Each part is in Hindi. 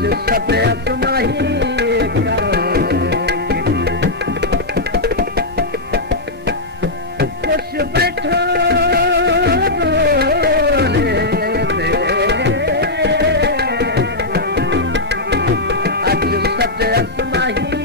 सफेद माही खुश बैठो अज सफेद माही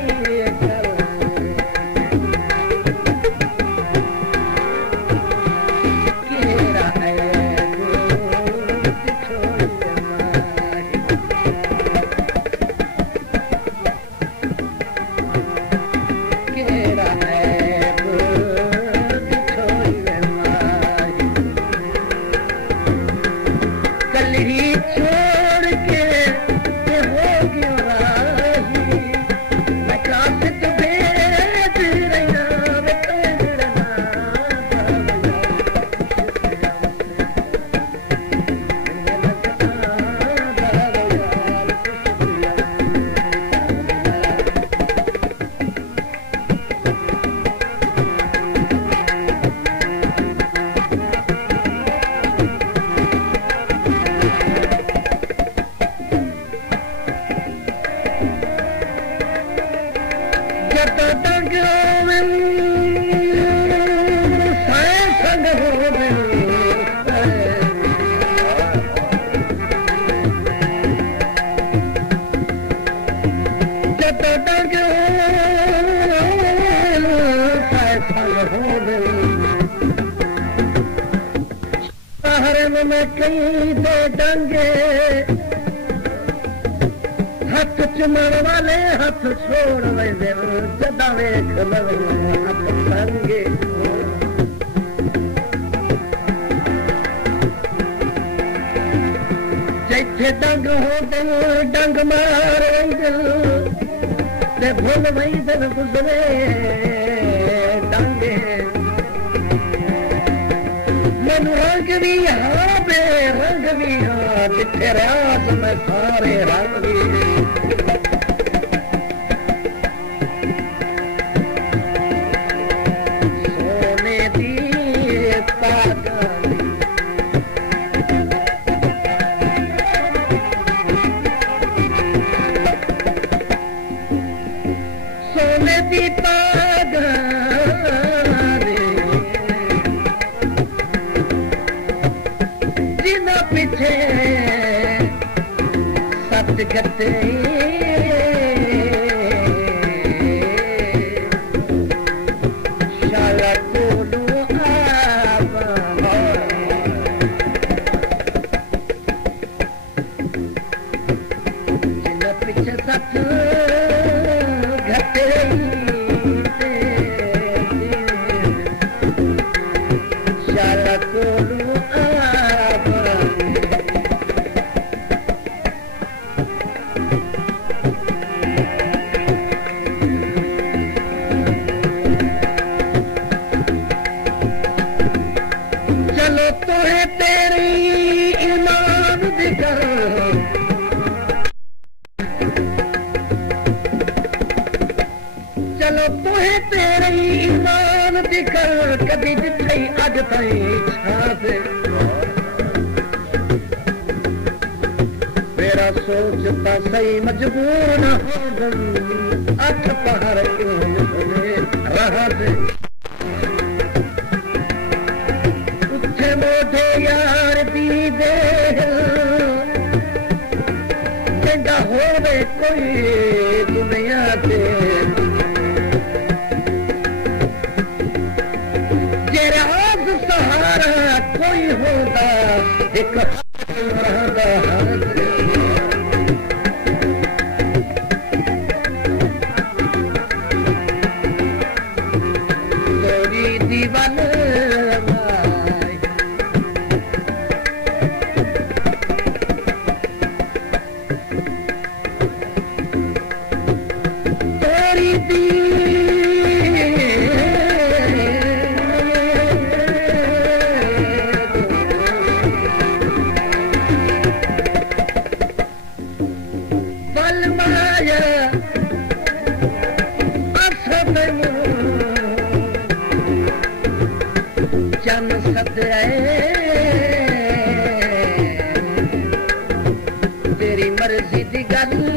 में कई दे डंगे हथ चुमण वाले हथ छोड़ वैसे जदा वेख हथ डंगे जैसे डंग हो दिल डंग मार दिल ते भूल वही दिल गुजरे डंगे मन रंग भी हाँ बेरंग भी हाँ जिथे रात में सारे रंग भी सोने दी पागल सोने दी पागल पीछे सत गते शाला कोडू जिन पीछे सत गते शाला कोडू चलो तुहे तेरे ईमान दिखर कभी जिथे अज ताई छाते मेरा सोचता सही मजबूर न हो गई अठ पहाड़ रहा दे उठे मोटे यार दी दे जिंदा होवे कोई दुनिया ते कोई होगा एक गोरी दीवान तोरी दी जन सदे तेरी मर्जी दी गल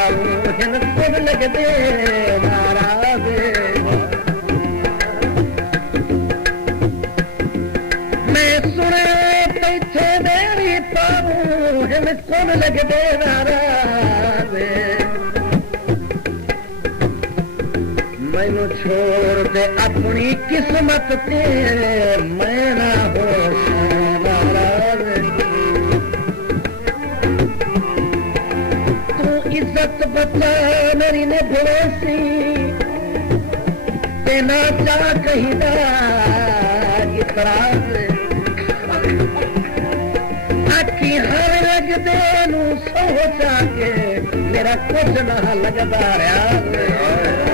पाऊं हिन खुद लगदे नाराज मैं सुने पैसे देरी पाऊं हिन खुद लगदे नाराज मैनू छोड़ दे अपनी किस्मत ते मैं ना हो नाराज इज्जत बचा मेरी ने भरोसी तेना चा कहीदा इतराज आखी हर लगदे नू सोचा के मेरा कुछ ना लगदा रहा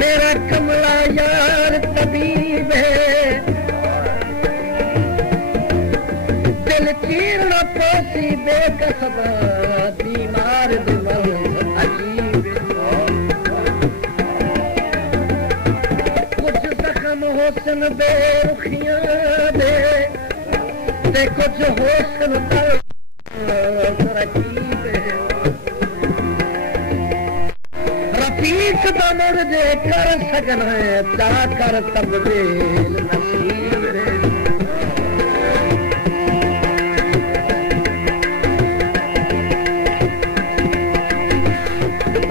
मेरा कमला यार तबीब है दिल चीरना पोसी बेकसबा बीमार दिल अजीब कुछ जख्म होसन बेरुखियां दे ते कुछ होसन तरकीब रफीक बमर दे कर सकन है ता कर तब्दील नसीब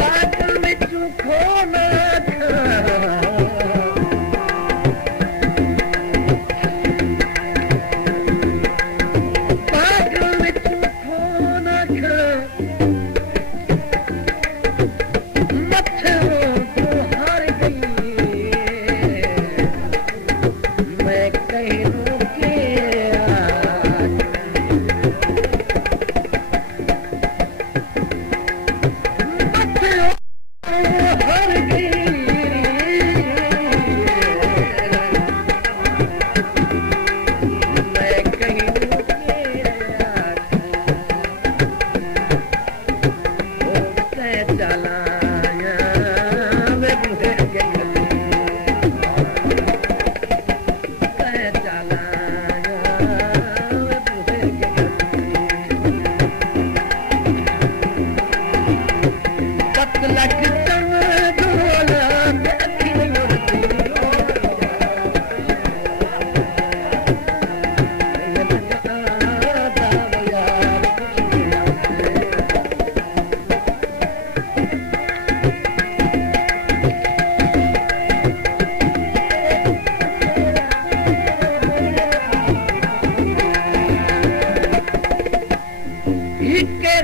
बादल में चूखो ना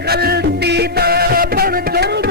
गलती दा पर जुर्म